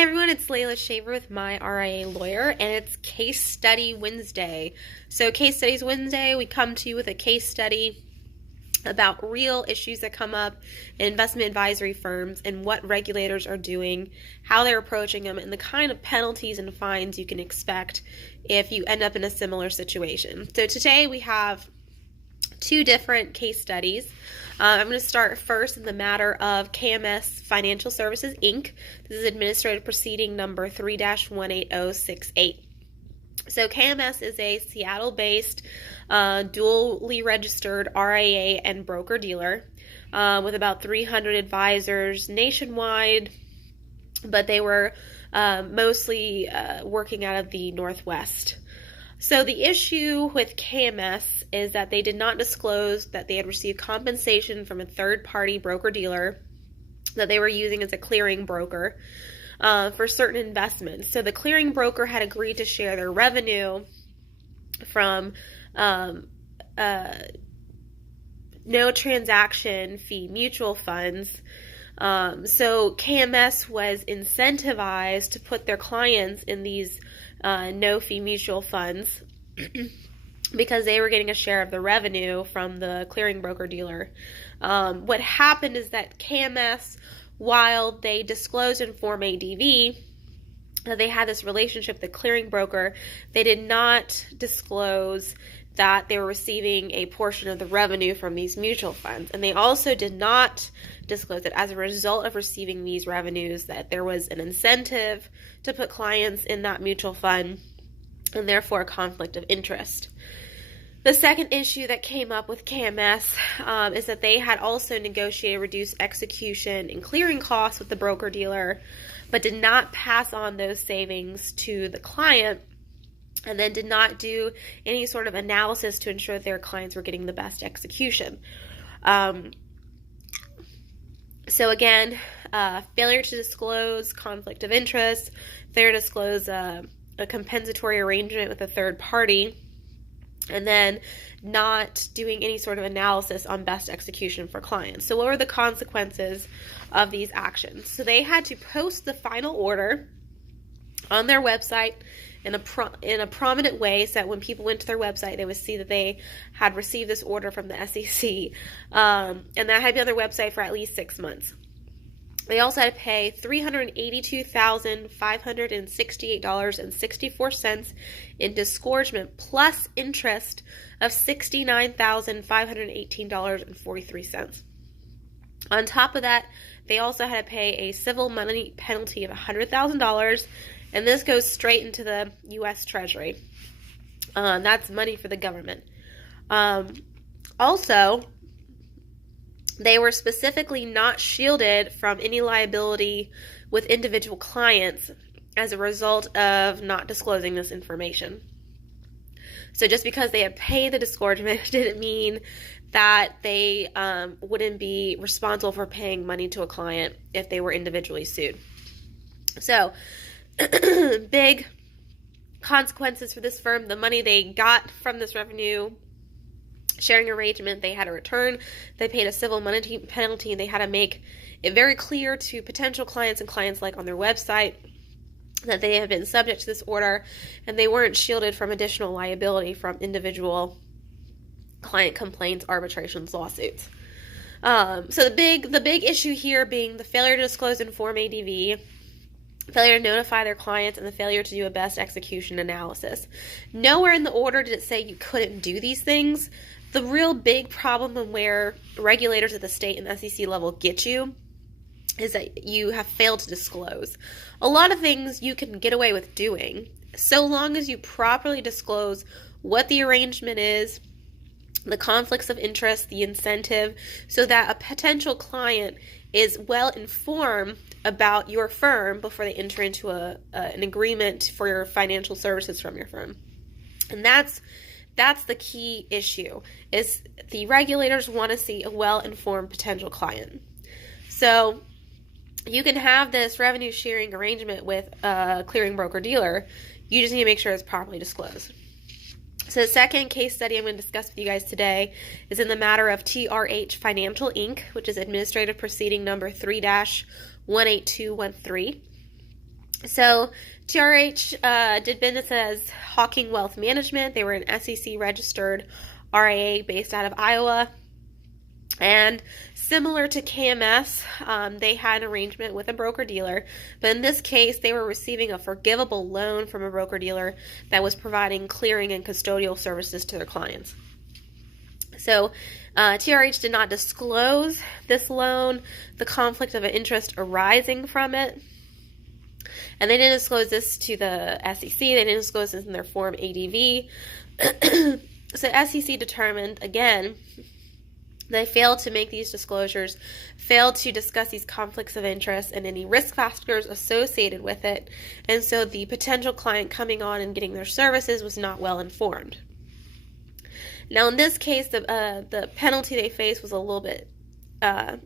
Hi everyone, it's Layla Shaver with My RIA Lawyer, and it's Case Study Wednesday. So Case Studies Wednesday, we come to you with a case study about real issues that come up in investment advisory firms and what regulators are doing, how they're approaching them, and the kind of penalties and fines you can expect if you end up in a similar situation. So today we have two different case studies. I'm going to start first in the matter of KMS Financial Services, Inc. This is Administrative Proceeding number 3-18068. So KMS is a Seattle-based, dually registered RIA and broker-dealer with about 300 advisors nationwide, but they were mostly working out of the Northwest. So the issue with KMS is that they did not disclose that they had received compensation from a third-party broker-dealer that they were using as a clearing broker for certain investments. So the clearing broker had agreed to share their revenue from no transaction fee mutual funds. So KMS was incentivized to put their clients in these no-fee mutual funds because they were getting a share of the revenue from the clearing broker-dealer. What happened is that KMS, while they disclosed in Form ADV that they had this relationship with the clearing broker, they did not disclose that they were receiving a portion of the revenue from these mutual funds. And they also did not disclose that as a result of receiving these revenues that there was an incentive to put clients in that mutual fund and therefore a conflict of interest. The second issue that came up with KMS is that they had also negotiated reduced execution and clearing costs with the broker-dealer, but did not pass on those savings to the client, and then did not do any sort of analysis to ensure that their clients were getting the best execution. So again, failure to disclose conflict of interest, failure to disclose a compensatory arrangement with a third party, and then not doing any sort of analysis on best execution for clients. So what were the consequences of these actions? So they had to post the final order on their website in a prominent way, so that when people went to their website, they would see that they had received this order from the SEC, and that had been on their website for at least 6 months. They also had to pay $382,568.64 in disgorgement, plus interest of $69,518.43. On top of that, they also had to pay a civil money penalty of $100,000, and this goes straight into the U.S. Treasury. That's money for the government. Also, they were specifically not shielded from any liability with individual clients as a result of not disclosing this information. So just because they had paid the disgorgement didn't mean that they wouldn't be responsible for paying money to a client if they were individually sued. So big consequences for this firm. The money they got from this revenue sharing arrangement, they had to return. They paid a civil money penalty, and they had to make it very clear to potential clients and clients like on their website that they have been subject to this order, and they weren't shielded from additional liability from individual client complaints, arbitrations, lawsuits. So the big issue here being the failure to disclose in Form ADV, failure to notify their clients, and the failure to do a best execution analysis. Nowhere in the order did it say you couldn't do these things. The real big problem and where regulators at the state and SEC level get you is that you have failed to disclose. A lot of things you can get away with doing so long as you properly disclose what the arrangement is, the conflicts of interest, the incentive, so that a potential client is well informed about your firm before they enter into an agreement for your financial services from your firm. And that's the key issue, is the regulators want to see a well-informed potential client. So you can have this revenue sharing arrangement with a clearing broker-dealer. You just need to make sure it's properly disclosed. So the second case study I'm going to discuss with you guys today is in the matter of TRH Financial, Inc., which is Administrative Proceeding number 3-18213. So TRH did business as Hawking Wealth Management. They were an SEC registered RIA based out of Iowa. And similar to KMS, they had an arrangement with a broker-dealer, but in this case, they were receiving a forgivable loan from a broker-dealer that was providing clearing and custodial services to their clients. So TRH did not disclose this loan, the conflict of interest arising from it, and they didn't disclose this to the SEC. They didn't disclose this in their Form ADV. So SEC determined, again, they failed to make these disclosures, failed to discuss these conflicts of interest and any risk factors associated with it, and so the potential client coming on and getting their services was not well informed. Now, in this case, the penalty they faced was a little bit not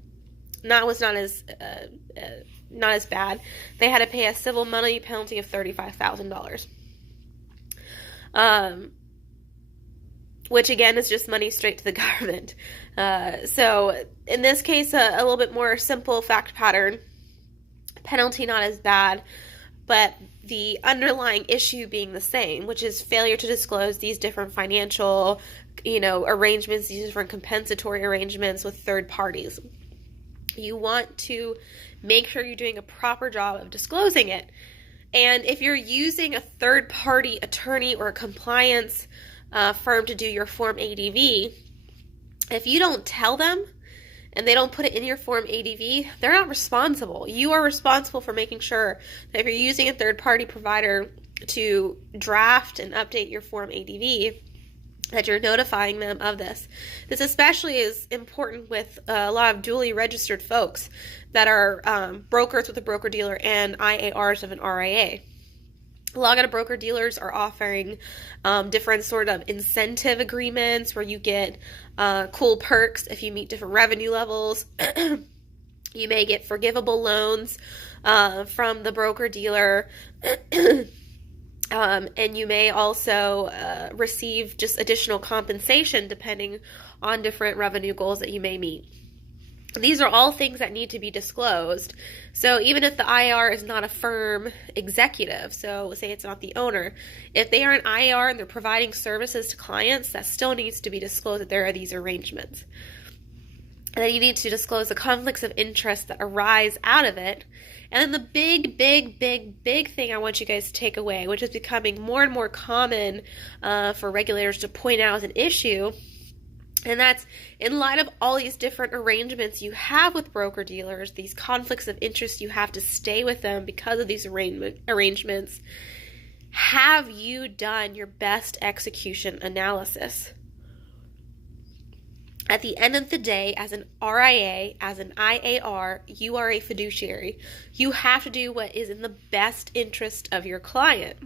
as bad. They had to pay a civil money penalty of $35,000. Which again is just money straight to the government. So in this case, a little bit more simple fact pattern. Penalty not as bad, but the underlying issue being the same, which is failure to disclose these different financial, arrangements, these different compensatory arrangements with third parties. You want to make sure you're doing a proper job of disclosing it. And if you're using a third-party attorney or a compliance firm to do your Form ADV, if you don't tell them and they don't put it in your Form ADV, they're not responsible. You are responsible for making sure that if you're using a third-party provider to draft and update your Form ADV, that you're notifying them of this. This especially is important with a lot of duly registered folks that are brokers with a broker-dealer and IARs of an RIA. A lot of broker-dealers are offering different sort of incentive agreements where you get cool perks if you meet different revenue levels. You may get forgivable loans from the broker-dealer. And you may also receive just additional compensation depending on different revenue goals that you may meet. These are all things that need to be disclosed. So even if the IR is not a firm executive, so say it's not the owner, if they are an IR and they're providing services to clients, that still needs to be disclosed that there are these arrangements. And then you need to disclose the conflicts of interest that arise out of it. And then the big thing I want you guys to take away, which is becoming more and more common for regulators to point out as an issue, and that's in light of all these different arrangements you have with broker-dealers, these conflicts of interest you have to stay with them because of these arrangements, have you done your best execution analysis? At the end of the day, as an RIA, as an IAR, you are a fiduciary. You have to do what is in the best interest of your client.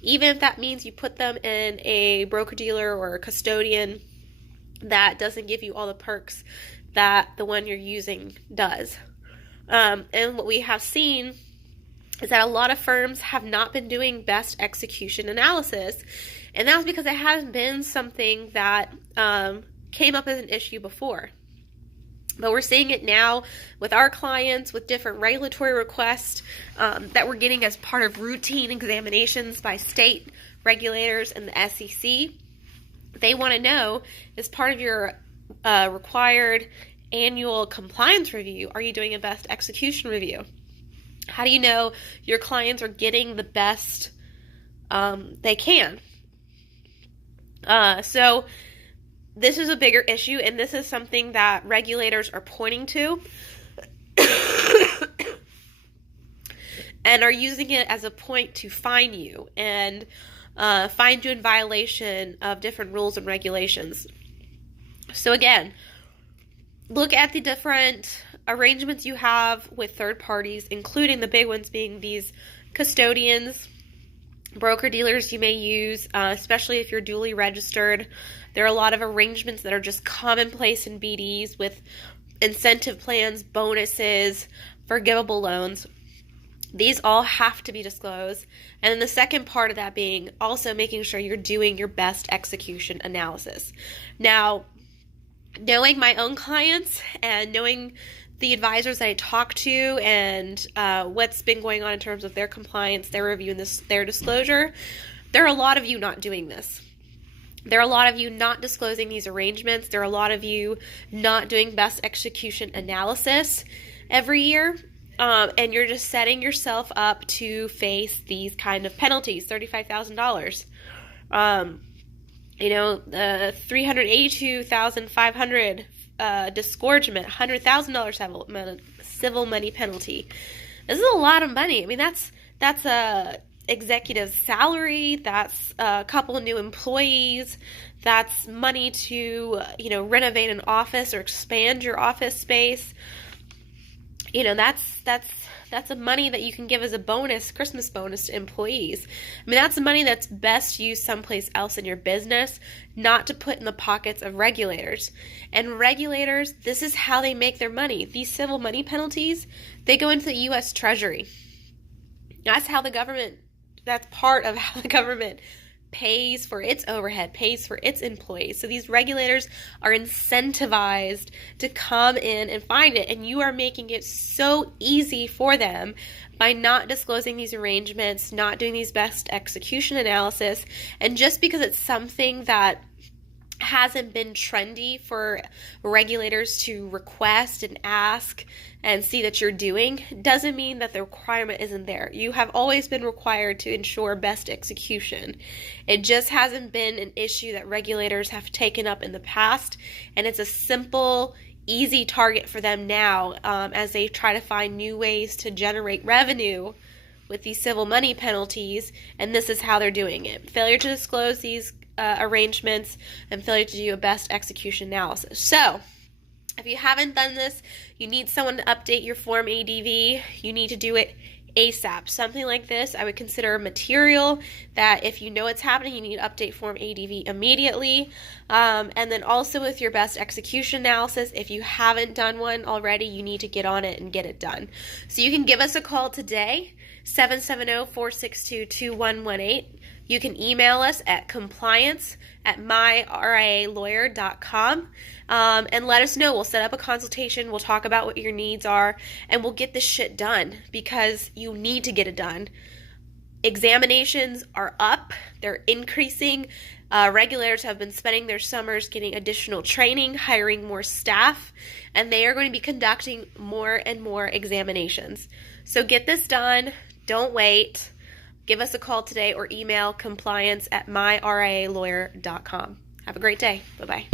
Even if that means you put them in a broker-dealer or a custodian that doesn't give you all the perks that the one you're using does. And what we have seen is that a lot of firms have not been doing best execution analysis. And that's because it hasn't been something that came up as an issue before. But we're seeing it now with our clients, with different regulatory requests that we're getting as part of routine examinations by state regulators and the SEC. They want to know, as part of your required annual compliance review, are you doing a best execution review? How do you know your clients are getting the best they can? So this is a bigger issue, and this is something that regulators are pointing to and are using it as a point to fine you and find you in violation of different rules and regulations. So again, look at the different arrangements you have with third parties, including the big ones being these custodians, broker-dealers you may use, especially if you're duly registered. There are a lot of arrangements that are just commonplace in BDs with incentive plans, bonuses, forgivable loans. These all have to be disclosed. And then the second part of that being also making sure you're doing your best execution analysis. Now, knowing my own clients and knowing the advisors that I talk to and what's been going on in terms of their compliance, their review, and their disclosure, there are a lot of you not doing this. There are a lot of you not disclosing these arrangements. There are a lot of you not doing best execution analysis every year. And you're just setting yourself up to face these kind of penalties, $35,000. The $382,500 disgorgement, $100,000 civil money penalty. This is a lot of money. I mean, that's a executive salary. That's a couple of new employees. That's money to renovate an office or expand your office space. That's a money that you can give as a bonus, Christmas bonus to employees. I mean, that's money that's best used someplace else in your business, not to put in the pockets of regulators. And regulators, this is how they make their money. These civil money penalties, they go into the U.S. Treasury. That's part of how the government pays for its overhead, pays for its employees. So these regulators are incentivized to come in and find it, and you are making it so easy for them by not disclosing these arrangements, not doing these best execution analysis. And just because it's something that hasn't been trendy for regulators to request and ask and see that you're doing, doesn't mean that the requirement isn't there. You have always been required to ensure best execution. It just hasn't been an issue that regulators have taken up in the past, and it's a simple, easy target for them now as they try to find new ways to generate revenue with these civil money penalties, and this is how they're doing it. Failure to disclose these arrangements and failure to do a best execution analysis. So, if you haven't done this, you need someone to update your Form ADV. You need to do it ASAP. Something like this I would consider material that if you know it's happening, you need to update Form ADV immediately. And then also with your best execution analysis, if you haven't done one already, you need to get on it and get it done. So you can give us a call today, 770-462-2118. You can email us at compliance@myrialawyer.com and let us know. We'll set up a consultation. We'll talk about what your needs are, and we'll get this shit done because you need to get it done. Examinations are up. They're increasing. Regulators have been spending their summers getting additional training, hiring more staff, and they are going to be conducting more and more examinations. So get this done. Don't wait. Give us a call today or email compliance@myrialawyer.com. Have a great day. Bye-bye.